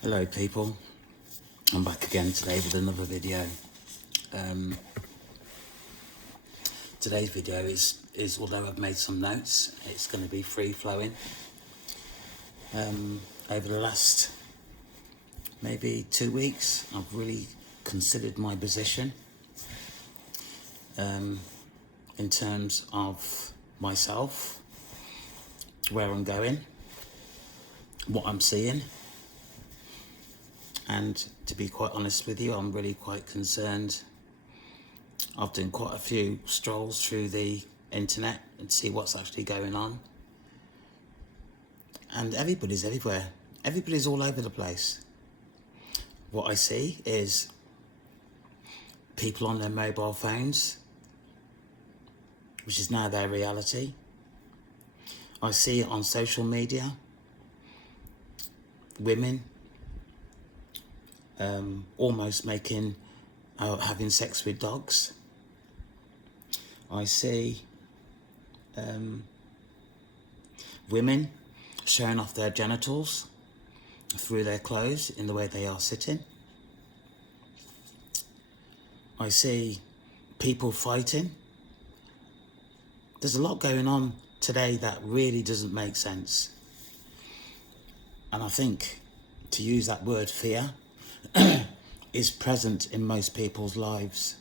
Hello people, I'm back again today with another video. Today's video is although I've made some notes, it's going to be free flowing. Over the last maybe 2 weeks, I've really considered my position in terms of myself, where I'm going, what I'm seeing. And to be quite honest with you, I'm really quite concerned. I've done quite a few strolls through the internet and see what's actually going on. And everybody's everywhere. Everybody's all over the place. What I see is people on their mobile phones, which is now their reality. I see it on social media. Women almost having sex with dogs. I see women showing off their genitals through their clothes in the way they are sitting. I see people fighting. There's a lot going on today that really doesn't make sense. And I think, to use that word, fear, is present in most people's lives.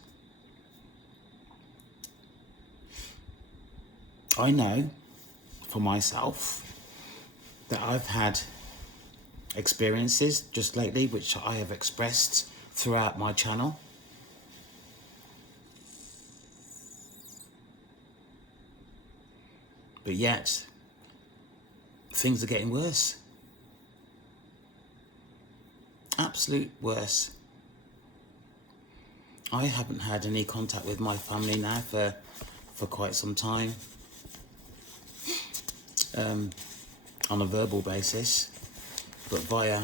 I know for myself that I've had experiences just lately which I have expressed throughout my channel. But yet, things are getting worse. Absolute worse. I haven't had any contact with my family now for quite some time. On a verbal basis, but via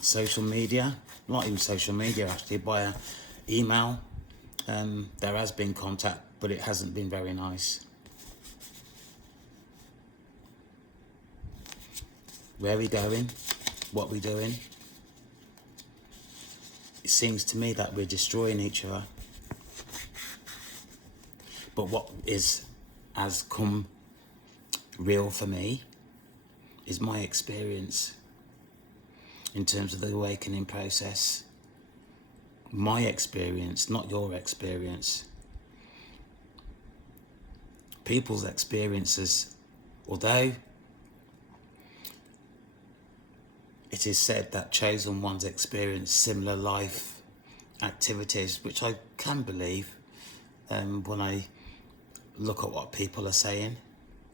social media, not even social media actually, via email, there has been contact, but it hasn't been very nice. Where are we going? What are we doing? It seems to me that we're destroying each other. But what has come real for me is my experience in terms of the awakening process. My experience, not your experience. People's experiences, although it is said that chosen ones experience similar life activities, which I can believe when I look at what people are saying.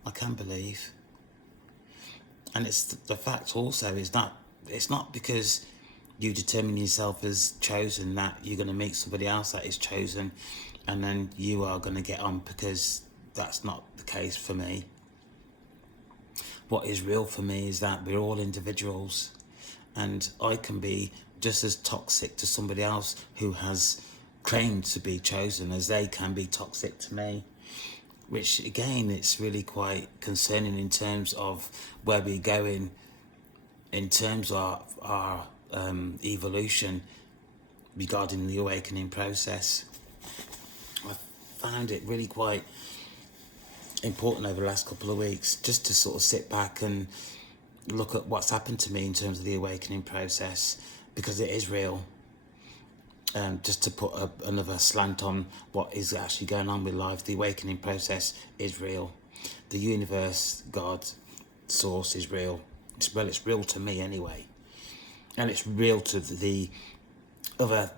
I can believe. And it's the fact also is that it's not because you determine yourself as chosen that you're going to meet somebody else that is chosen and then you are going to get on, because that's not the case for me. What is real for me is that we're all individuals, and I can be just as toxic to somebody else who has claimed to be chosen as they can be toxic to me. Which again, it's really quite concerning in terms of where we're going in terms of our evolution regarding the awakening process. I found it really quite important over the last couple of weeks just to sort of sit back and look at what's happened to me in terms of the awakening process, because it is real. Just to put another slant on what is actually going on with life, the awakening process is real. The universe, God, source is real. It's real to me anyway. And it's real to the other,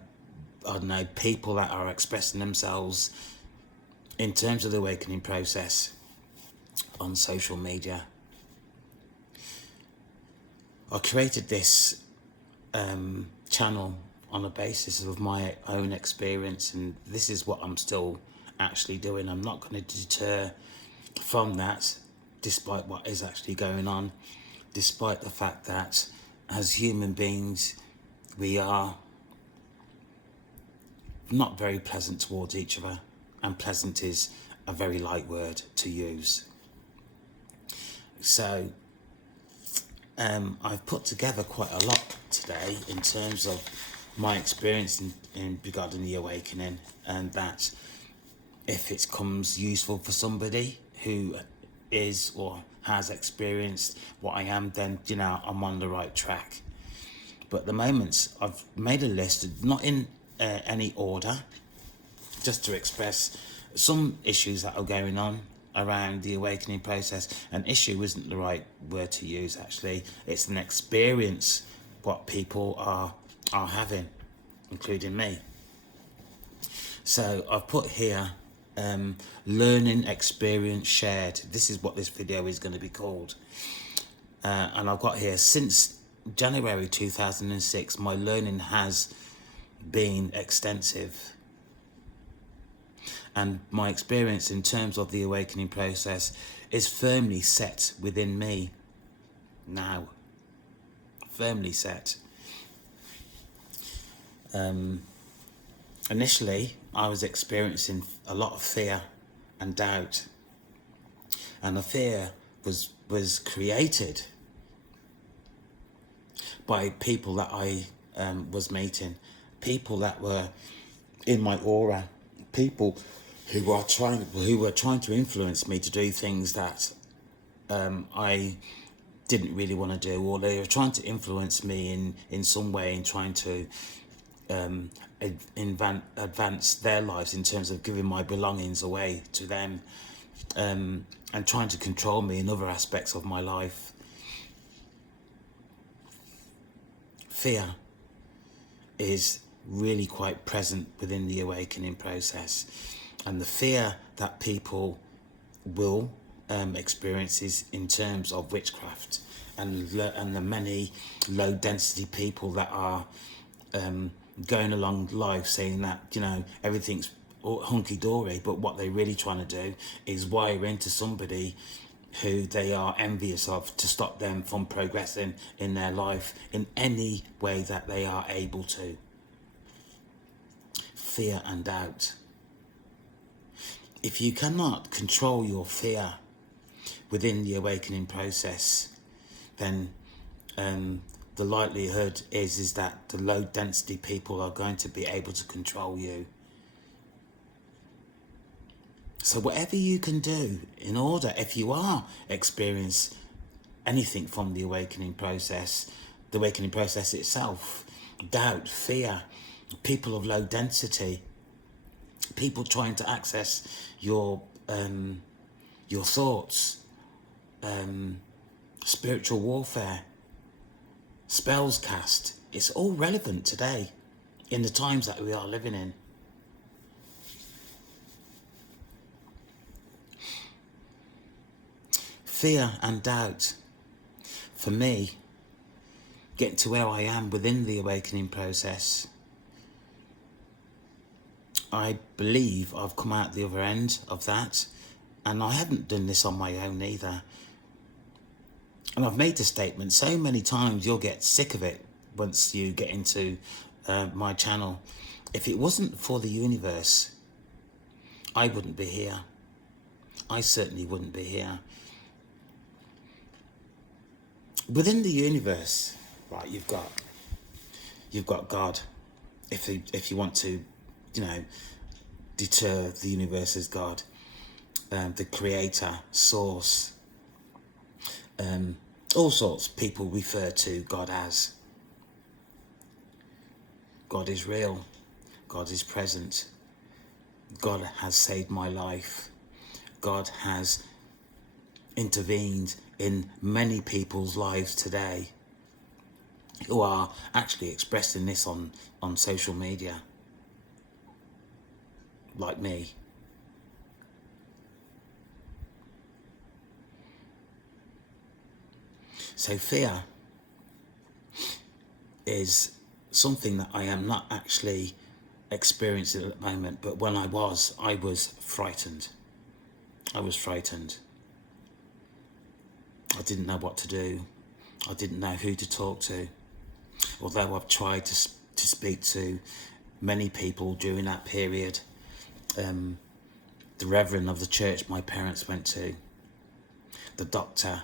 people that are expressing themselves in terms of the awakening process on social media. I created this channel on the basis of my own experience, and this is what I'm still actually doing. I'm not going to deter from that, despite what is actually going on, despite the fact that as human beings we are not very pleasant towards each other, and pleasant is a very light word to use. So I've put together quite a lot today in terms of my experience in regarding the awakening, and that if it comes useful for somebody who is or has experienced what I am, then I'm on the right track. But at the moment, I've made a list, not in any order, just to express some issues that are going on around the awakening process. An issue isn't the right word to use, actually. It's an experience what people are having, including me. So I've put here learning experience shared. This is what this video is going to be called. And I've got here, since January 2006, my learning has been extensive. And my experience in terms of the awakening process is firmly set within me now. Firmly set. Initially, I was experiencing a lot of fear and doubt. And the fear was created by people that I was meeting. People that were in my aura. People who were trying to influence me to do things that I didn't really want to do, or they were trying to influence me in some way, in trying to advance their lives in terms of giving my belongings away to them, and trying to control me in other aspects of my life. Fear is really quite present within the awakening process, and the fear that people will experience is in terms of witchcraft and the many low density people that are going along life saying that everything's hunky-dory, but what they're really trying to do is wire into somebody who they are envious of to stop them from progressing in their life in any way that they are able to. Fear and doubt. If you cannot control your fear within the awakening process, then the likelihood is that the low density people are going to be able to control you. So whatever you can do in order, if you are experience anything from the awakening process itself, doubt, fear, people of low density, people trying to access your thoughts, spiritual warfare, spells cast, it's all relevant today in the times that we are living in. Fear and doubt. For me, getting to where I am within the awakening process, I believe I've come out the other end of that, and I haven't done this on my own either. And I've made the statement so many times, you'll get sick of it once you get into my channel. If it wasn't for the universe, I wouldn't be here. I certainly wouldn't be here. Within the universe, right, you've got God. If you want to, deter the universe as God, the creator, source, all sorts people refer to God as. God is real. God is present. God has saved my life. God has intervened in many people's lives today who are actually expressing this on social media, like me. So fear is something that I am not actually experiencing at the moment, but when I was frightened. I was frightened. I didn't know what to do. I didn't know who to talk to. Although I've tried to speak to many people during that period. The reverend of the church my parents went to, the doctor,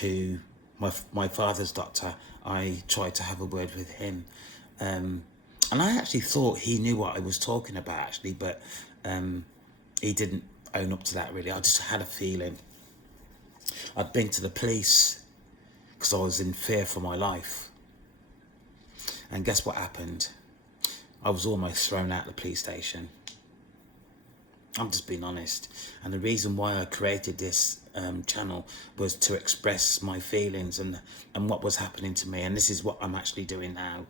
who, my father's doctor, I tried to have a word with him. And I actually thought he knew what I was talking about, actually, but he didn't own up to that, really. I just had a feeling. I'd been to the police because I was in fear for my life. And guess what happened? I was almost thrown out of the police station. I'm just being honest. And the reason why I created this channel was to express my feelings and what was happening to me. And this is what I'm actually doing now.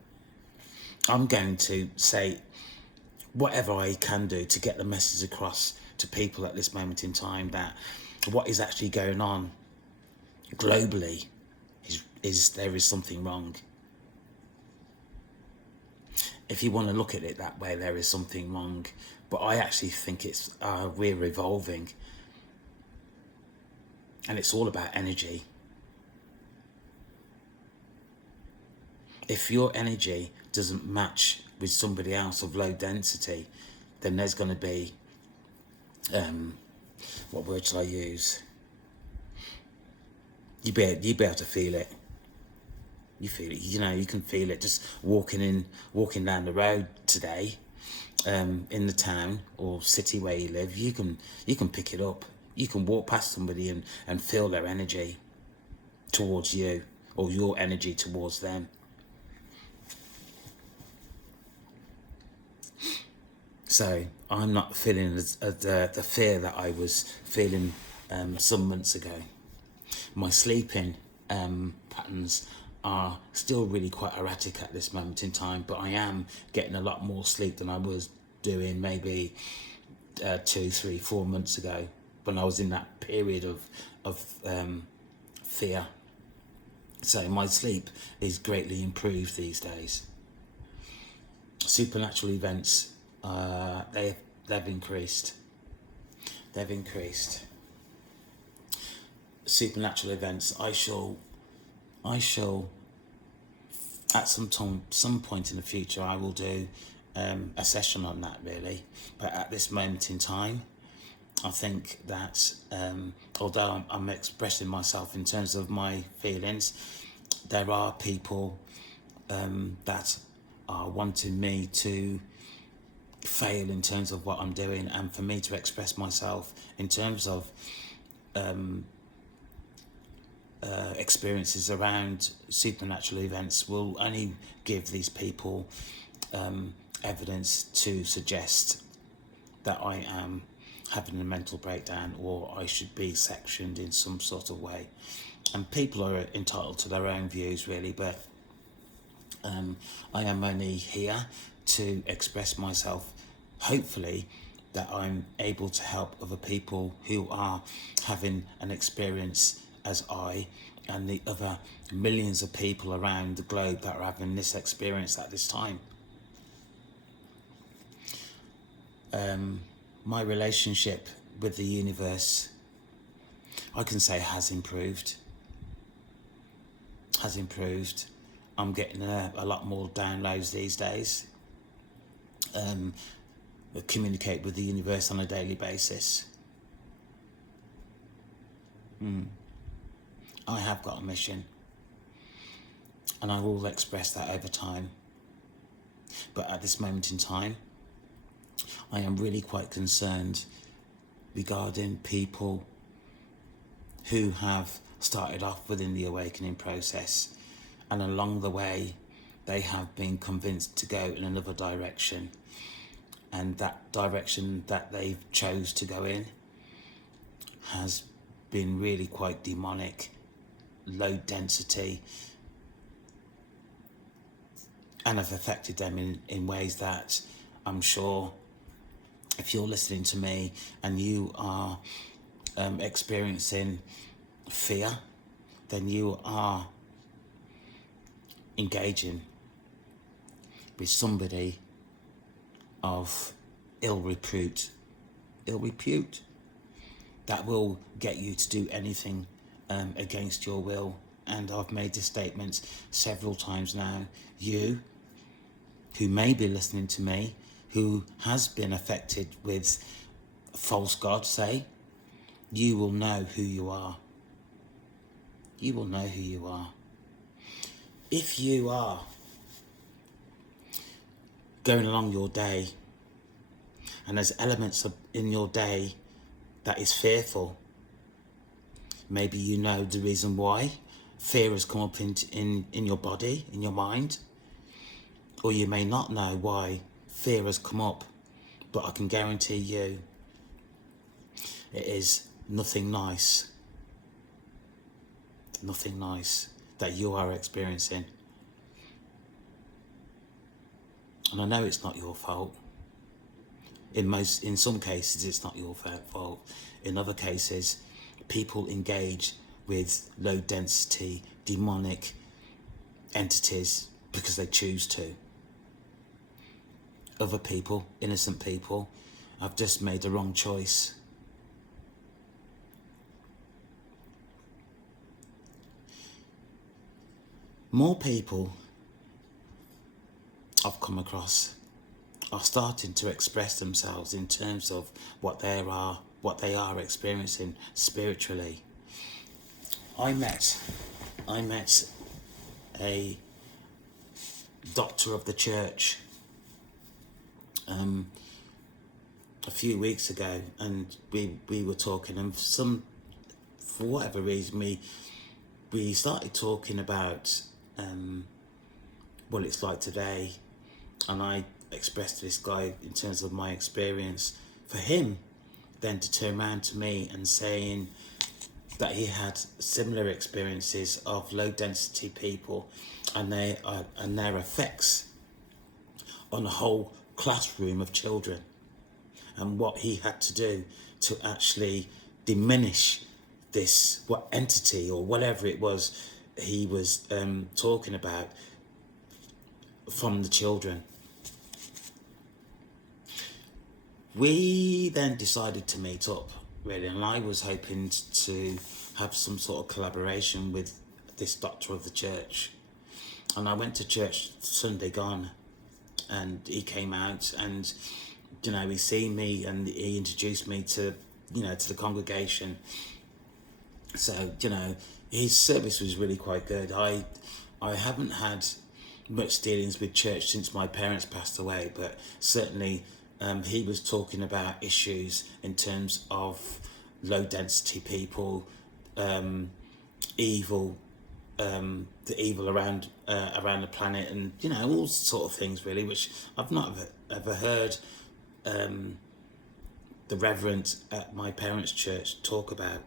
I'm going to say whatever I can do to get the message across to people at this moment in time that what is actually going on globally is there is something wrong. If you want to look at it that way, there is something wrong. But I actually think it's we're evolving. And it's all about energy. If your energy doesn't match with somebody else of low density, then there's going to be, what word shall I use? You be able to feel it. You feel it, you can feel it just walking down the road today, in the town or city where you live. You can pick it up. You can walk past somebody and feel their energy towards you, or your energy towards them. So I'm not feeling the fear that I was feeling some months ago. My sleeping patterns are still really quite erratic at this moment in time, but I am getting a lot more sleep than I was doing maybe 2, 3, 4 months ago, when I was in that period of fear. So my sleep is greatly improved these days. Supernatural events, they've increased. They've increased. Supernatural events, I shall at some point in the future, I will do a session on that, really. But at this moment in time, I think that although I'm expressing myself in terms of my feelings, there are people that are wanting me to fail in terms of what I'm doing, and for me to express myself in terms of experiences around supernatural events will only give these people evidence to suggest that I am having a mental breakdown, or I should be sectioned in some sort of way. And people are entitled to their own views, really, but I am only here to express myself, hopefully that I'm able to help other people who are having an experience as I and the other millions of people around the globe that are having this experience at this time. My relationship with the universe, I can say, has improved. I'm getting a lot more downloads these days. I communicate with the universe on a daily basis. I have got a mission, and I will express that over time. But at this moment in time, I am really quite concerned regarding people who have started off within the awakening process, and along the way they have been convinced to go in another direction, and that direction that they've chose to go in has been really quite demonic, low density, and have affected them in ways that I'm sure, if you're listening to me and you are experiencing fear, then you are engaging with somebody of ill repute that will get you to do anything against your will. And I've made this statement several times now. You, who may be listening to me, who has been affected with false God, say, you will know who you are. you will know who you are. If you are going along your day and there's elements in your day that is fearful, maybe you know the reason why fear has come up in your body, in your mind, or you may not know why fear has come up, but I can guarantee you it is nothing nice that you are experiencing. And I know it's not your fault. In some cases, it's not your fault. In other cases, people engage with low density, demonic entities because they choose to. Other people, innocent people, have just made the wrong choice. More people I've come across are starting to express themselves in terms of what they are experiencing spiritually. I met a doctor of the church a few weeks ago, and we were talking, and for whatever reason we started talking about what it's like today, and I expressed to this guy in terms of my experience. For him then to turn around to me and saying that he had similar experiences of low density people and their effects on a whole classroom of children, and what he had to do to actually diminish this entity or whatever it was he was talking about from the children. We then decided to meet up, really, and I was hoping to have some sort of collaboration with this doctor of the church. And I went to church Sunday gone, and he came out, and he seen me, and he introduced me to the congregation. So his service was really quite good. I haven't had much dealings with church since my parents passed away, but certainly he was talking about issues in terms of low density people, evil, the evil around the planet, and all sort of things really, which I've not ever heard the reverend at my parents' church talk about.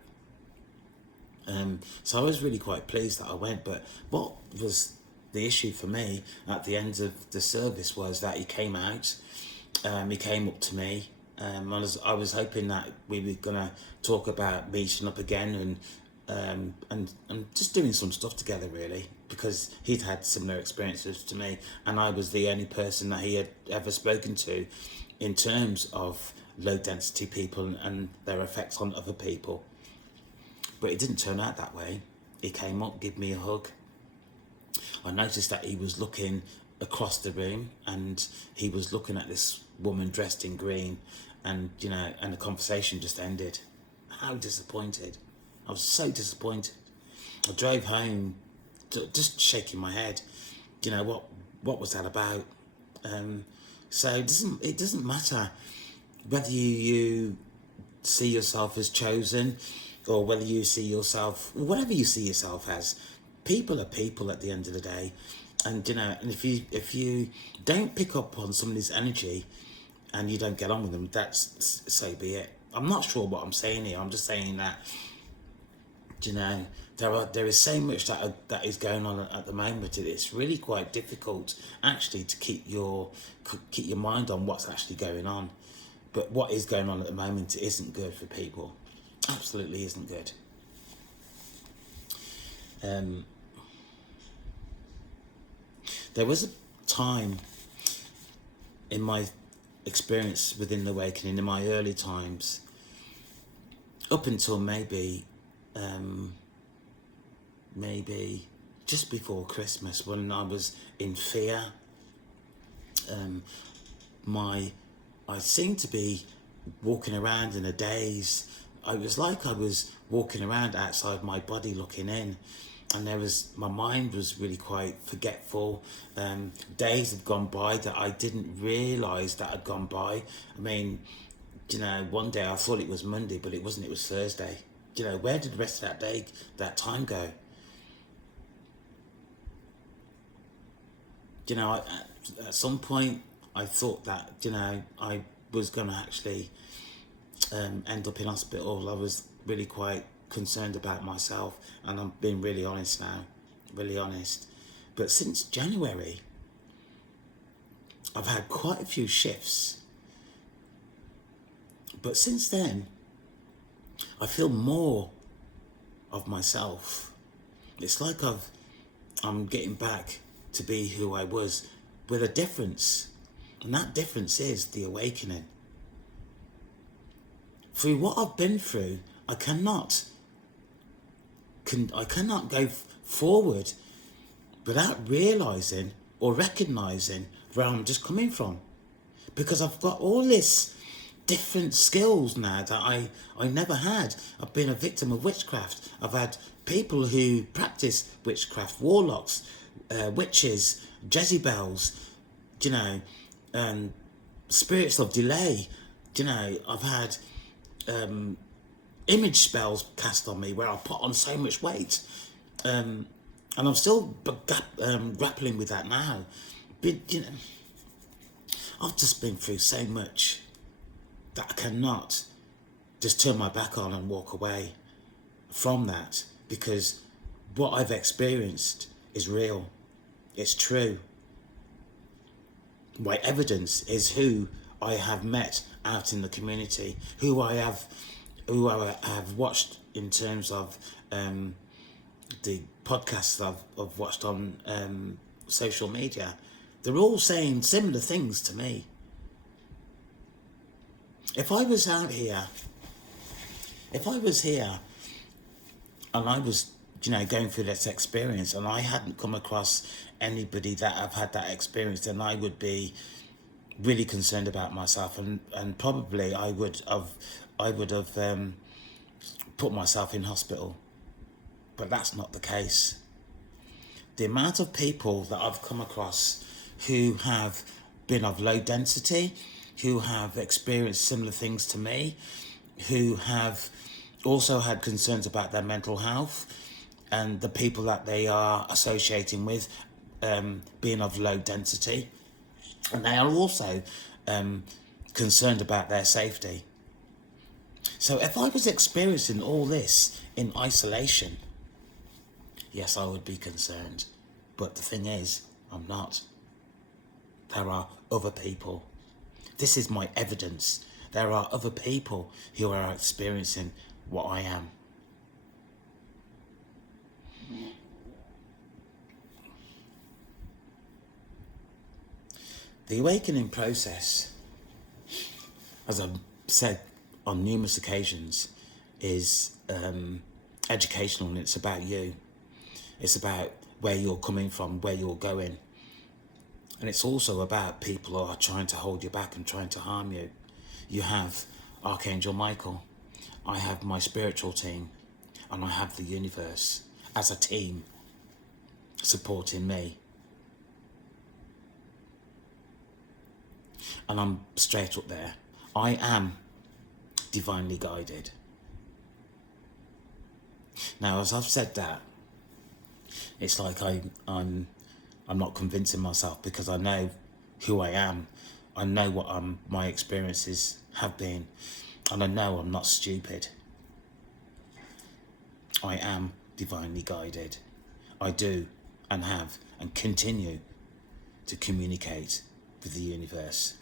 So I was really quite pleased that I went. But what was the issue for me at the end of the service was that he came out, he came up to me. I was hoping that we were gonna talk about meeting up again and just doing some stuff together, really, because he'd had similar experiences to me, and I was the only person that he had ever spoken to in terms of low density people and their effects on other people. But it didn't turn out that way. He came up, gave me a hug. I noticed that he was looking across the room, and he was looking at this woman dressed in green, and and the conversation just ended. How disappointed. I was so disappointed. I drove home just shaking my head. What was that about? So it doesn't matter whether you see yourself as chosen, or whether you see yourself, whatever you see yourself as. People are people at the end of the day, and and if you don't pick up on somebody's energy and you don't get on with them, that's so be it. I'm not sure what I'm saying here. I'm just saying that there is so much that is going on at the moment. It's really quite difficult actually to keep your mind on what's actually going on. But what is going on at the moment isn't good for people. Absolutely isn't good. There was a time in my experience within the awakening, in my early times, up until maybe just before Christmas, when I was in fear. I seemed to be walking around in a daze. I was like I was walking around outside my body looking in, and my mind was really quite forgetful. Days had gone by that I didn't realise that had gone by. I mean, one day I thought it was Monday, but it wasn't, it was Thursday. Where did the rest of that time go? At some point I thought that, I was going to actually end up in hospital. I was really quite concerned about myself, and I'm being really honest now, really honest. But since January, I've had quite a few shifts. But since then, I feel more of myself. It's like I'm getting back to be who I was, with a difference. And that difference is the awakening. Through what I've been through, I cannot go forward without realising or recognising where I'm just coming from. Because I've got all this different skills now that I never had. I've been a victim of witchcraft. I've had people who practice witchcraft, warlocks, witches, Jezebels, spirits of delay. I've had image spells cast on me where I put on so much weight. And I'm still grappling with that now. But, I've just been through so much that I cannot just turn my back on and walk away from that, because what I've experienced is real. It's true. My evidence is who I have met out in the community, who I have watched in terms of the podcasts I've watched on social media. They're all saying similar things to me. If I was here and I was, going through this experience and I hadn't come across anybody that have had that experience, then I would be really concerned about myself, and probably I would have put myself in hospital. But that's not the case. The amount of people that I've come across who have been of low density, who have experienced similar things to me, who have also had concerns about their mental health, and the people that they are associating with being of low density, and they are also concerned about their safety. So if I was experiencing all this in isolation, yes, I would be concerned. But the thing is, I'm not. There are other people. This is my evidence. There are other people who are experiencing what I am. The awakening process, as I've said on numerous occasions, is educational, and it's about you. It's about where you're coming from, where you're going. And it's also about people who are trying to hold you back and trying to harm you. You have Archangel Michael, I have my spiritual team, and I have the universe as a team supporting me. And I'm straight up there. I am divinely guided. Now, as I've said that, it's like I'm not convincing myself, because I know who I am. I know what my experiences have been, and I know I'm not stupid. I am divinely guided. I do and have and continue to communicate with the universe.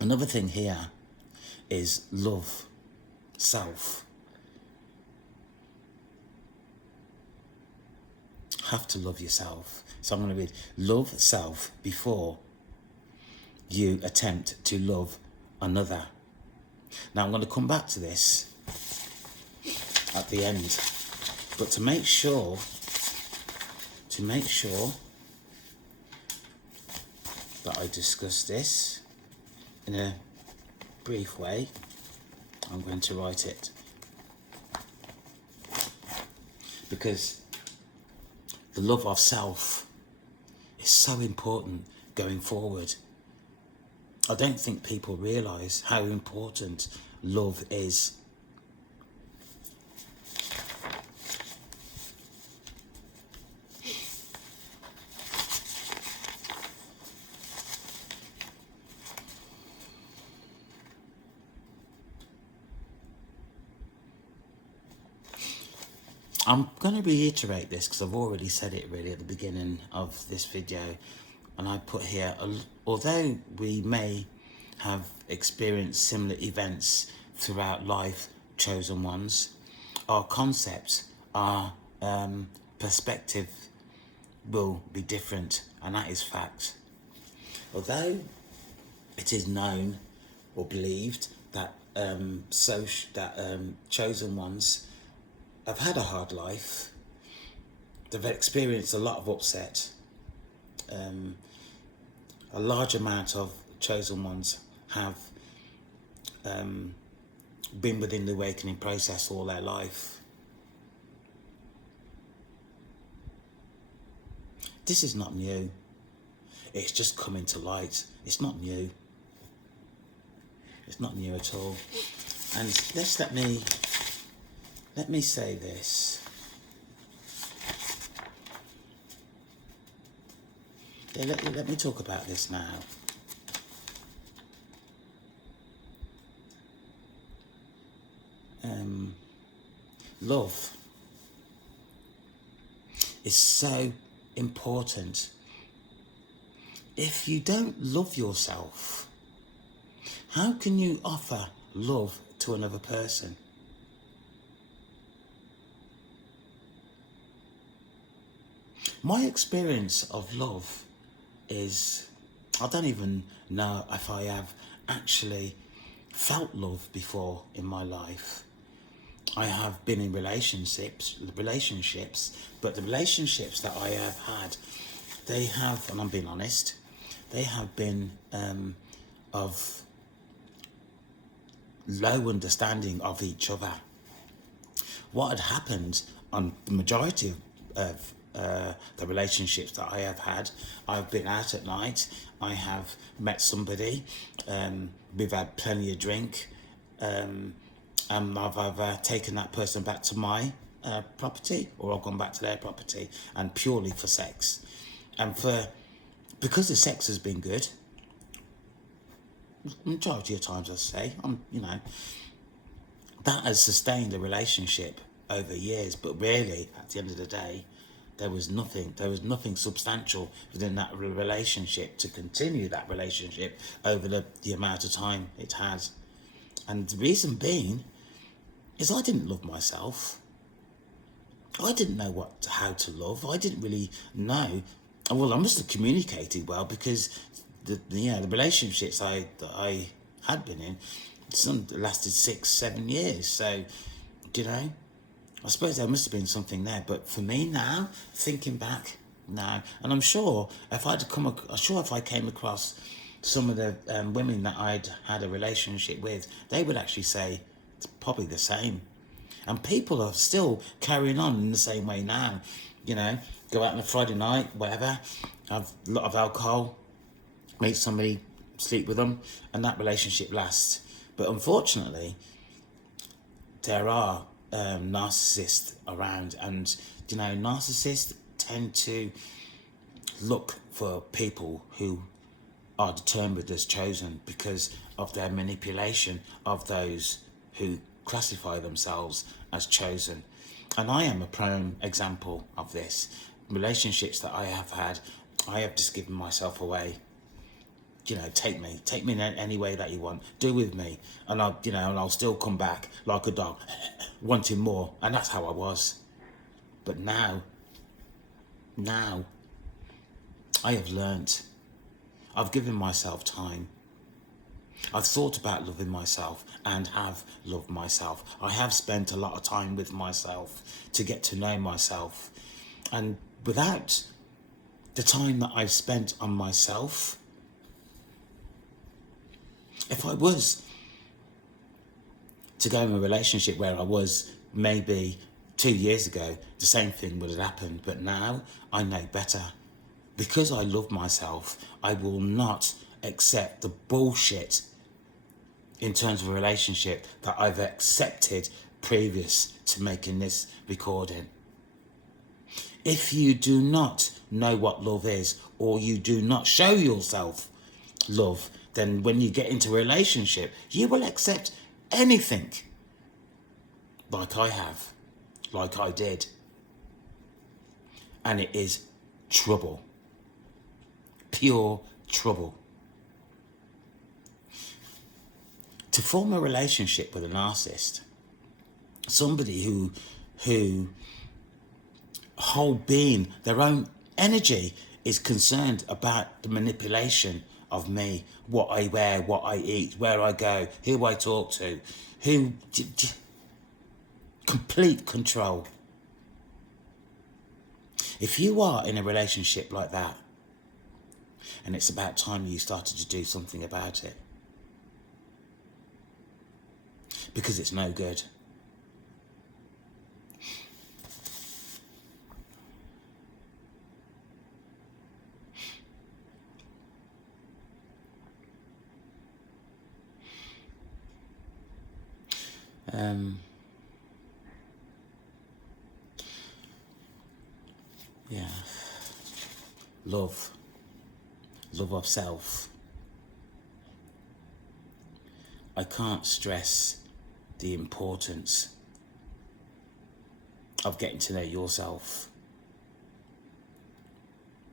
Another thing here is love, self. Have to love yourself. So I'm going to read, love self before you attempt to love another. Now I'm going to come back to this at the end, but to make sure that I discuss this in a brief way, I'm going to write it, because the love of self is so important going forward. I don't think people realise how important love is. I'm going to reiterate this because I've already said it really at the beginning of this video, and I put here, although we may have experienced similar events throughout life, chosen ones, our concepts, our perspective will be different, and that is fact. Although it is known or believed that chosen ones have had a hard life, they've experienced a lot of upset, a large amount of chosen ones have been within the awakening process all their life. This is not new. It's just coming to light. It's not new. It's not new at all. And let me say this. Let me talk about this now. Love is so important. If you don't love yourself, how can you offer love to another person? My experience of love is, I don't even know if I have actually felt love before in my life. I have been in relationships, but the relationships that I have had, they have, and I'm being honest, they have been of low understanding of each other. What had happened on the majority of the relationships that I have had, I've been out at night, I have met somebody, we've had plenty of drink, and I've either taken that person back to my property, or I've gone back to their property, and purely for sex. And because the sex has been good, majority of times I say, that has sustained a relationship over years. But really, at the end of the day, there was nothing substantial within that relationship to continue that relationship over the amount of time it has. And the reason being is I didn't love myself. I didn't know how to love. I didn't really know. Well, I must have communicated well, because the relationships that I had been in, some lasted 6-7 years. So, I suppose there must have been something there. But for me now, thinking back now, and I'm sure if I came across some of the women that I'd had a relationship with, they would actually say it's probably the same. And people are still carrying on in the same way now. Go out on a Friday night, whatever, have a lot of alcohol, meet somebody, sleep with them, and that relationship lasts. But unfortunately, there are narcissists around, and narcissists tend to look for people who are determined as chosen because of their manipulation of those who classify themselves as chosen. And I am a prime example of this. Relationships that I have had, I have just given myself away. Take me in any way that you want. Do with me, and I'll still come back like a dog, wanting more. And that's how I was. But now, I have learnt. I've given myself time. I've thought about loving myself and have loved myself. I have spent a lot of time with myself to get to know myself. And without the time that I've spent on myself, If I was to go in a relationship where I was maybe 2 years ago, the same thing would have happened. But now I know better. Because I love myself, I will not accept the bullshit in terms of a relationship that I've accepted previous to making this recording. If you do not know what love is, or you do not show yourself love, then when you get into a relationship, you will accept anything, like I have, like I did. And it is trouble. Pure trouble. To form a relationship with a narcissist, somebody who whole being, their own energy is concerned about the manipulation of me, what I wear, what I eat, where I go, who I talk to, complete control. If you are in a relationship like that, and it's about time you started to do something about it, because it's no good. Yeah. Love of self. I can't stress the importance of getting to know yourself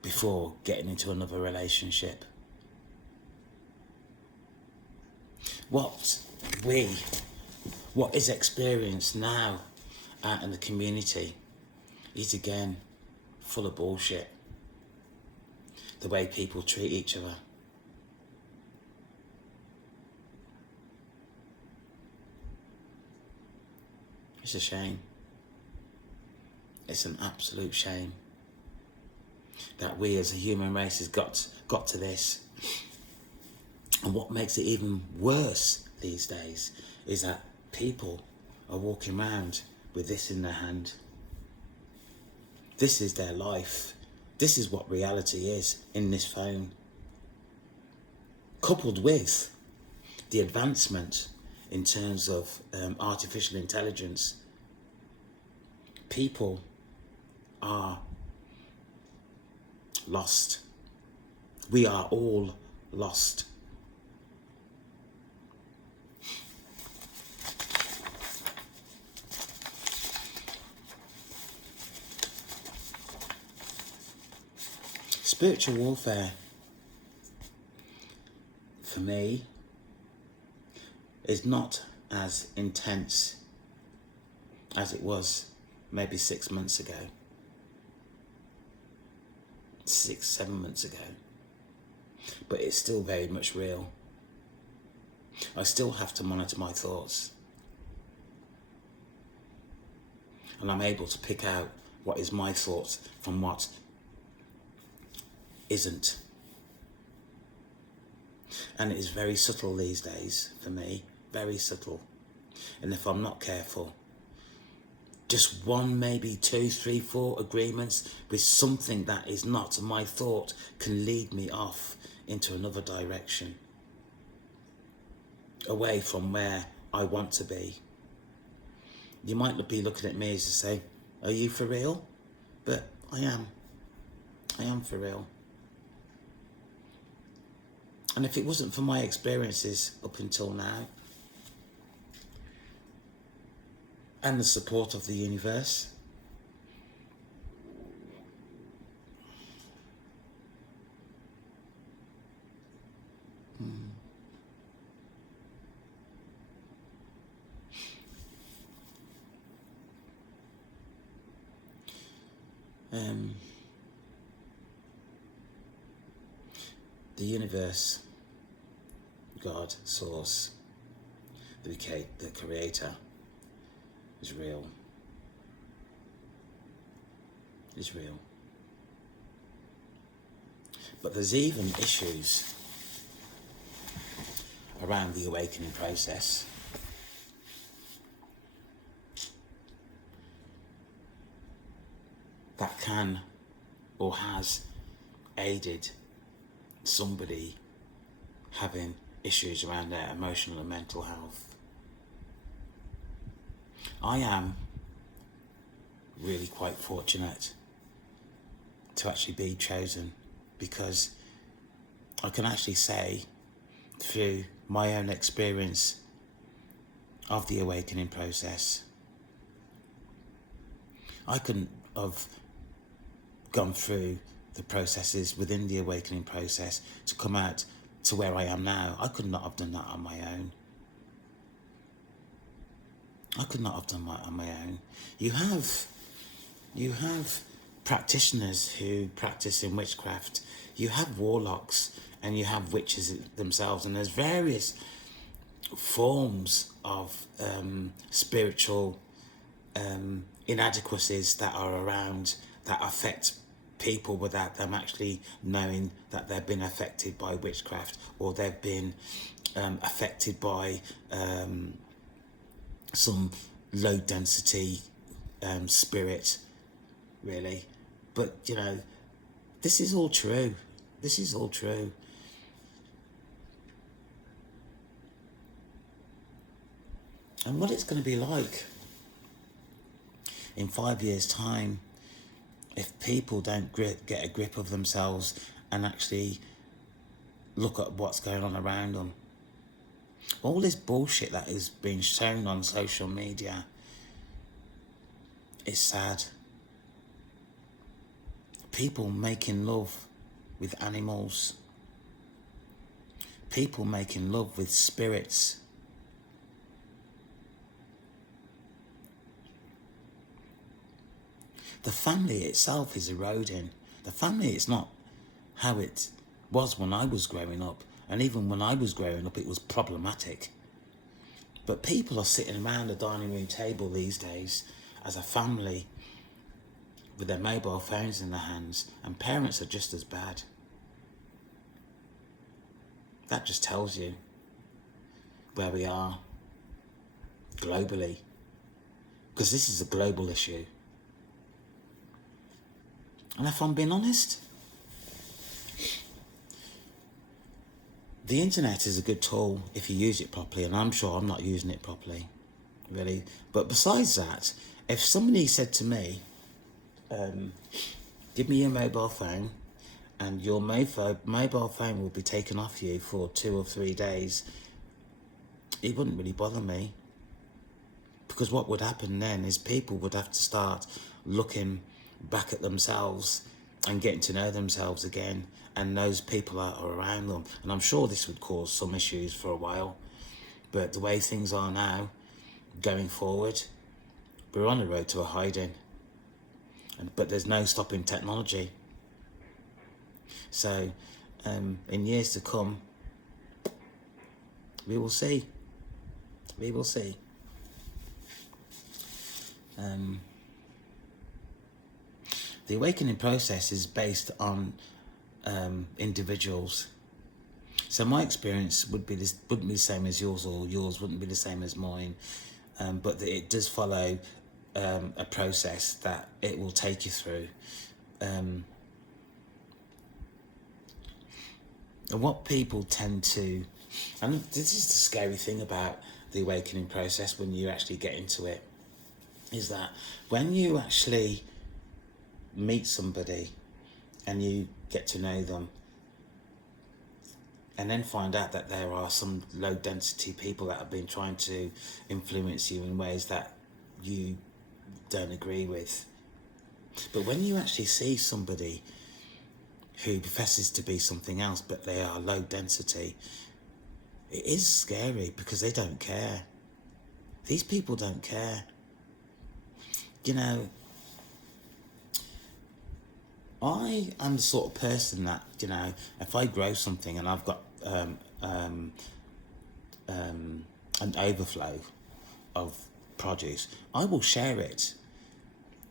before getting into another relationship. What is experienced now out in the community is again full of bullshit. The way people treat each other. It's a shame. It's an absolute shame that we as a human race has got to this. And what makes it even worse these days is that people are walking around with this in their hand. This is their life. This is what reality is in this phone. Coupled with the advancement in terms of artificial intelligence, people are lost. We are all lost. Spiritual warfare, for me, is not as intense as it was maybe 6 months ago. 6-7 months ago. But it's still very much real. I still have to monitor my thoughts. And I'm able to pick out what is my thoughts from what isn't. And it is very subtle these days for me, very subtle. And if I'm not careful, just one, maybe 2, 3, 4 agreements with something that is not my thought can lead me off into another direction, away from where I want to be. You might be looking at me as to say, are you for real? But I am for real. And if it wasn't for my experiences up until now, and the support of the universe, the universe, God, Source, the Creator, is real. Is real. But there's even issues around the awakening process. That can or has aided somebody having issues around their emotional and mental health. I am really quite fortunate to actually be chosen, because I can actually say through my own experience of the awakening process, I couldn't have gone through the processes within the awakening process to come out to where I am now. I could not have done that on my own. I could not have done that on my own. You have practitioners who practice in witchcraft. You have warlocks and you have witches themselves, and there's various forms of spiritual inadequacies that are around that affect people without them actually knowing that they've been affected by witchcraft, or they've been affected by some low density spirit, really. But you know, this is all true. This is all true. And what it's going to be like in 5 years' time, if people don't get a grip of themselves and actually look at what's going on around them. All this bullshit that is being shown on social media is sad. People making love with animals. People making love with spirits. The family itself is eroding. The family is not how it was when I was growing up. And even when I was growing up, it was problematic. But people are sitting around the dining room table these days as a family with their mobile phones in their hands, and parents are just as bad. That just tells you where we are globally, because this is a global issue. And if I'm being honest, the internet is a good tool if you use it properly, and I'm sure I'm not using it properly, really. But besides that, if somebody said to me, give me your mobile phone and your mobile phone will be taken off you for 2 or 3 days, it wouldn't really bother me. Because what would happen then is people would have to start looking back at themselves and getting to know themselves again, and those people are around them. And I'm sure this would cause some issues for a while, but the way things are now, going forward, we're on the road to a hiding. But there's no stopping technology. So in years to come, we will see. We will see. The awakening process is based on individuals. So my experience wouldn't be the same as yours, or yours wouldn't be the same as mine. But it does follow a process that it will take you through. And what people tend to, and this is the scary thing about the awakening process when you actually get into it, is that when you actually meet somebody and you get to know them, and then find out that there are some low density people that have been trying to influence you in ways that you don't agree with. But when you actually see somebody who professes to be something else, but they are low density, it is scary, because they don't care. These people don't care. You know, I am the sort of person that, you know, if I grow something and I've got an overflow of produce, I will share it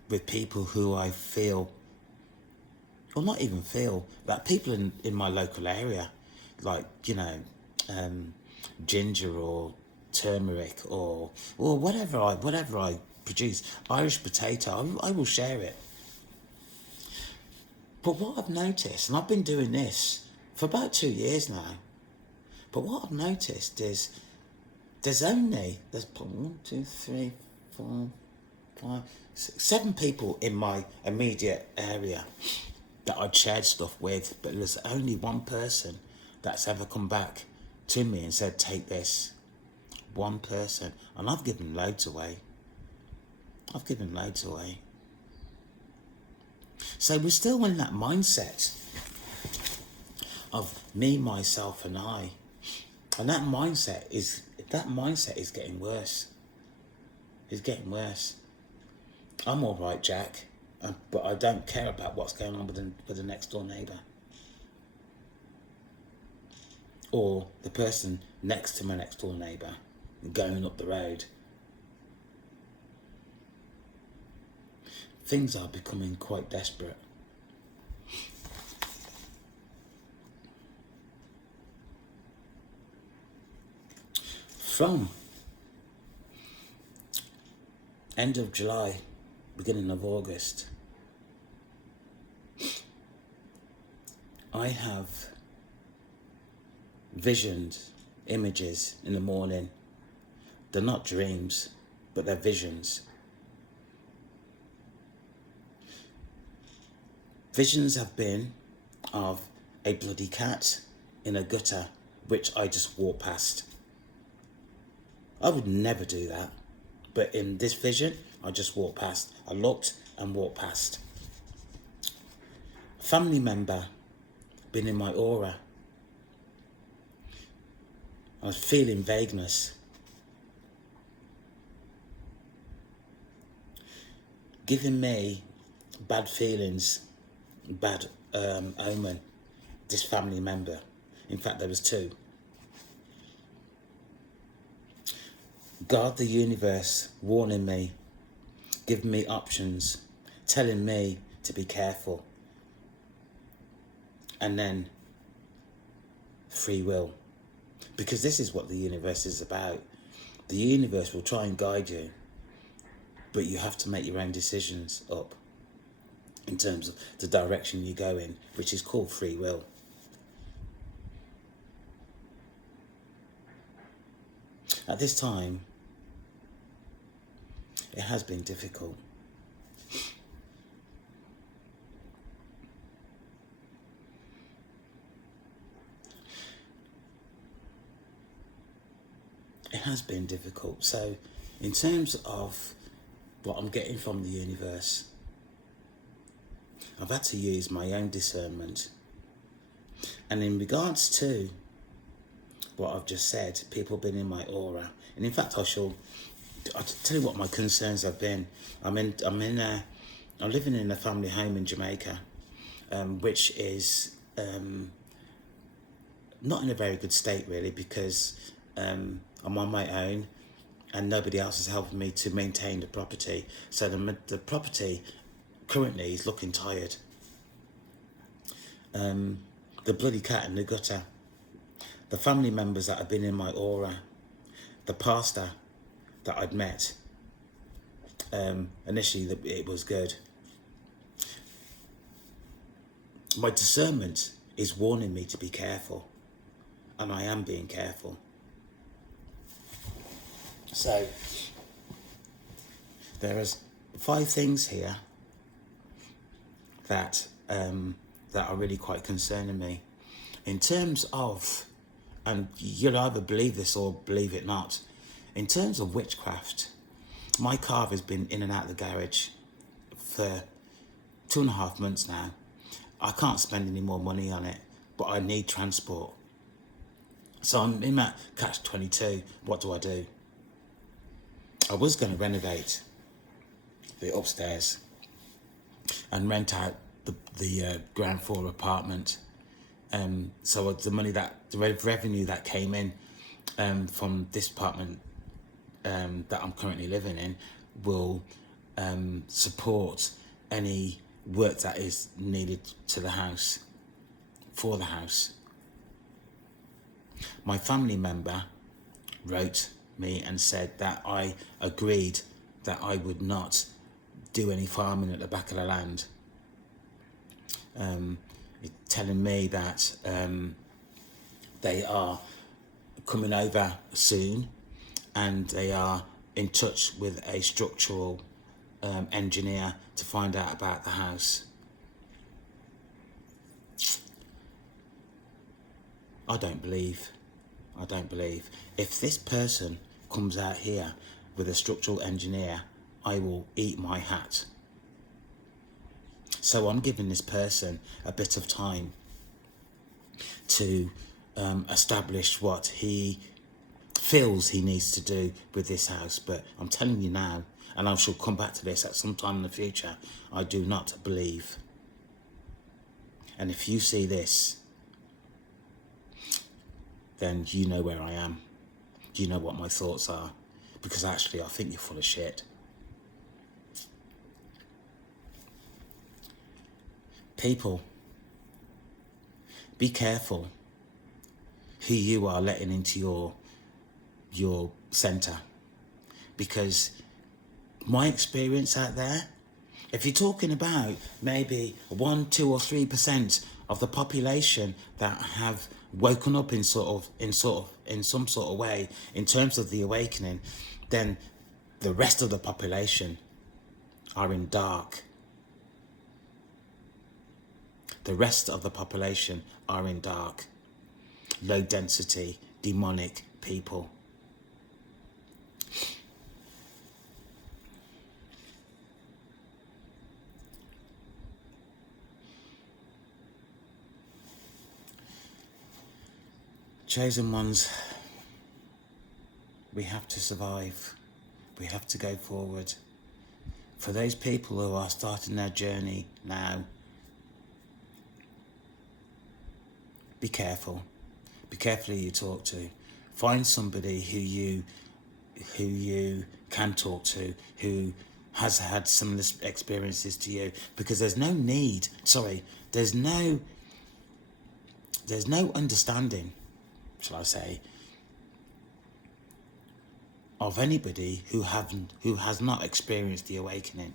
with people who I feel, or not even feel, that people in my local area, like, you know, ginger or turmeric or whatever I produce, Irish potato, I will share it. But what I've noticed, and I've been doing this for about 2 years now, but what I've noticed is there's 1, 2, 3, 4, 5, 6, 7 people in my immediate area that I'd shared stuff with, but there's only one person that's ever come back to me and said, take this. One person. And I've given loads away. So we're still in that mindset of me, myself and I. And that mindset is getting worse. It's getting worse. I'm all right, Jack, but I don't care about what's going on with the next door neighbour. Or the person next to my next door neighbour going up the road. Things are becoming quite desperate. From end of July, beginning of August, I have visioned images in the morning. They're not dreams, but they're visions. Visions have been of a bloody cat in a gutter, which I just walked past. I would never do that, but in this vision, I just walked past. I looked and walked past. A family member been in my aura. I was feeling vagueness. Giving me bad feelings, bad omen, this family member. In fact, there was 2. God, the universe, warning me, giving me options, telling me to be careful. And then free will. Because this is what the universe is about. The universe will try and guide you, but you have to make your own decisions up in terms of the direction you go in, which is called free will. At this time, it has been difficult. It has been difficult. So, in terms of what I'm getting from the universe, I've had to use my own discernment. And in regards to what I've just said, people been in my aura, and in fact I'll tell you what my concerns have been. I'm living in a family home in Jamaica, which is not in a very good state really, because I'm on my own and nobody else is helping me to maintain the property. So the property currently is looking tired. The bloody cat in the gutter, the family members that have been in my aura, the pastor that I'd met, initially it was good. My discernment is warning me to be careful, and I am being careful. So there is 5 things here that are really quite concerning me. In terms of, and you'll either believe this or believe it not, in terms of witchcraft, my car has been in and out of the garage for 2.5 months now. I can't spend any more money on it, but I need transport. So I'm in that catch-22. What do I do? I was going to renovate the upstairs and rent out the ground floor apartment. So the revenue that came in from this apartment that I'm currently living in will support any work that is needed to the house, for the house. My family member wrote me and said that I agreed that I would not do any farming at the back of the land. Telling me that they are coming over soon and they are in touch with a structural engineer to find out about the house. I don't believe. If this person comes out here with a structural engineer, I will eat my hat. So I'm giving this person a bit of time to establish what he feels he needs to do with this house. But I'm telling you now, and I shall come back to this at some time in the future, I do not believe. And if you see this, then you know where I am. You know what my thoughts are. Because actually, I think you're full of shit. People, be careful who you are letting into your centre. Because my experience out there, if you're talking about maybe 1, 2 or 3% of the population that have woken up in some sort of way in terms of the awakening, then the rest of the population are in dark. The rest of the population are in dark. Low density, demonic people. Chosen ones, we have to survive. We have to go forward. For those people who are starting their journey now, be careful. Be careful who you talk to. Find somebody who you can talk to, who has had similar experiences to you, because there's no understanding, shall I say, of anybody who has not experienced the awakening.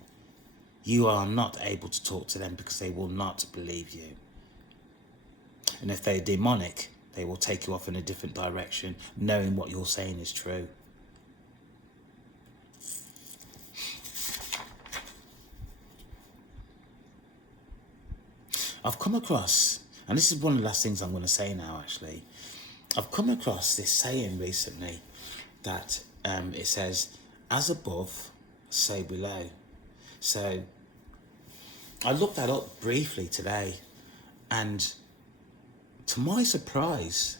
You are not able to talk to them because they will not believe you. And if they're demonic, they will take you off in a different direction, knowing what you're saying is true. I've come across, and this is one of the last things I'm going to say now actually, I've come across this saying recently that it says, as above, so below. So I looked that up briefly today, and to my surprise,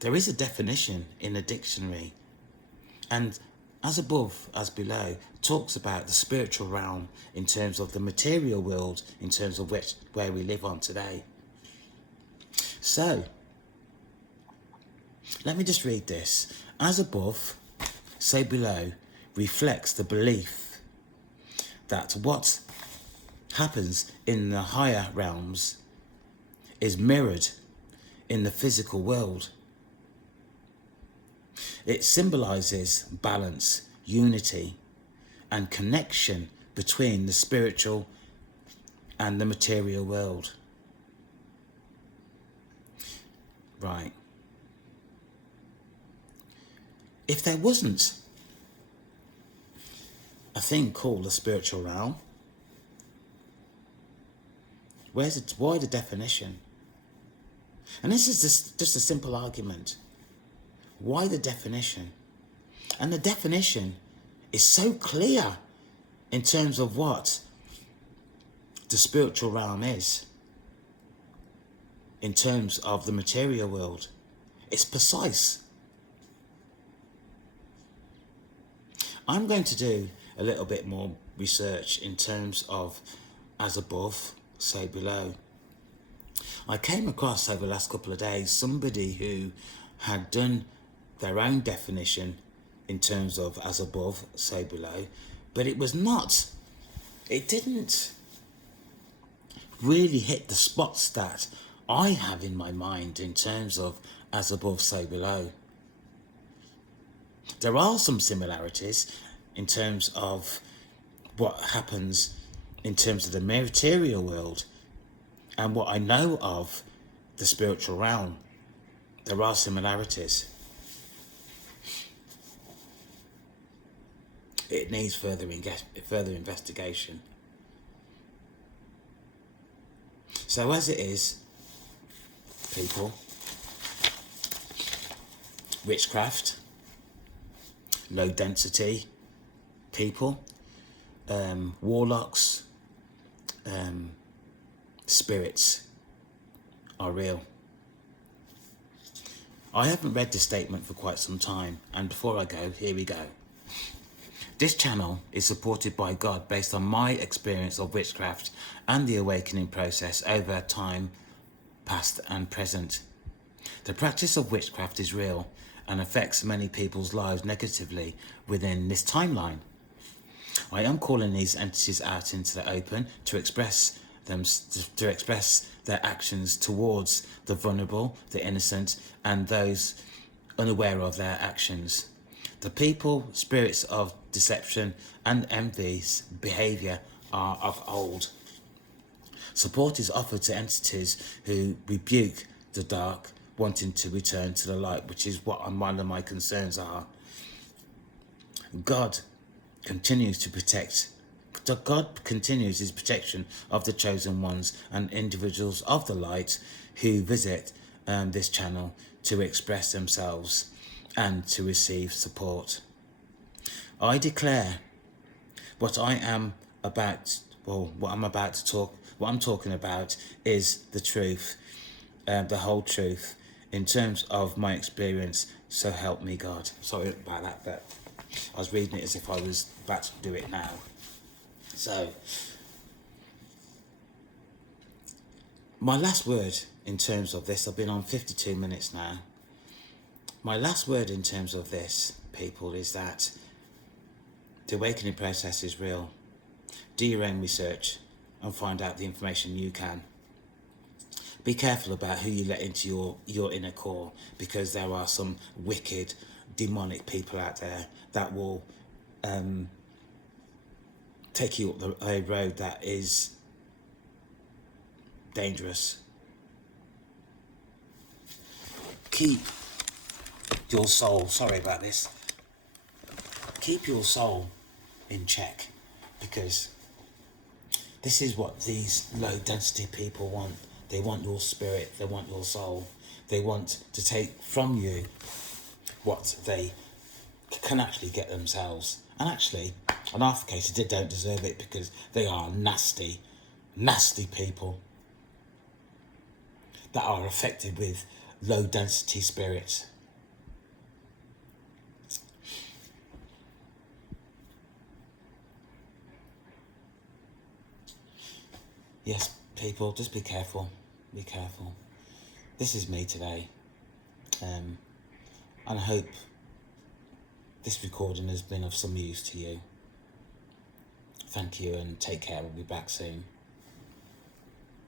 there is a definition in the dictionary. And as above, as below, talks about the spiritual realm in terms of the material world, in terms of where we live on today. So, let me just read this. As above, so below reflects the belief that what happens in the higher realms is mirrored in the physical world. It symbolizes balance, unity, and connection between the spiritual and the material world. Right. If there wasn't a thing called the spiritual realm, why the definition? And this is just a simple argument. Why the definition? And the definition is so clear in terms of what the spiritual realm is, in terms of the material world. It's precise. I'm going to do a little bit more research in terms of as above, so below. I came across over the last couple of days somebody who had done their own definition in terms of as above, so below, but it didn't really hit the spots that I have in my mind in terms of as above, so below. There are some similarities in terms of what happens in terms of the material world and what I know of the spiritual realm. There are similarities. It needs further investigation. So as it is, people, witchcraft, low density people, warlocks, spirits are real. I haven't read this statement for quite some time, and before I go, here we go. This channel is supported by God based on my experience of witchcraft and the awakening process over time, past and present. The practice of witchcraft is real and affects many people's lives negatively within this timeline. I am calling these entities out into the open to express their actions towards the vulnerable, the innocent, and those unaware of their actions. The people, spirits of deception and envy's behaviour are of old. Support is offered to entities who rebuke the dark, wanting to return to the light, which is what one of my concerns are. God continues his protection of the chosen ones and individuals of the light who visit this channel to express themselves and to receive support. I declare what I'm talking about is the truth, the whole truth, in terms of my experience, so help me God. Sorry about that, but I was reading it as if I was about to do it now. So, my last word in terms of this, I've been on 52 minutes now. My last word in terms of this, people, is that the awakening process is real. Do your own research and find out the information you can. Be careful about who you let into your inner core, because there are some wicked, demonic people out there that will take you up a road that is dangerous. Keep your soul, sorry about this, keep your soul in check, because this is what these low density people want. They want your spirit, they want your soul. They want to take from you what they can actually get themselves. And actually, in half the cases, they don't deserve it, because they are nasty, nasty people that are affected with low density spirits. Yes, people, just be careful. Be careful. This is me today. And I hope this recording has been of some use to you. Thank you and take care. We'll be back soon.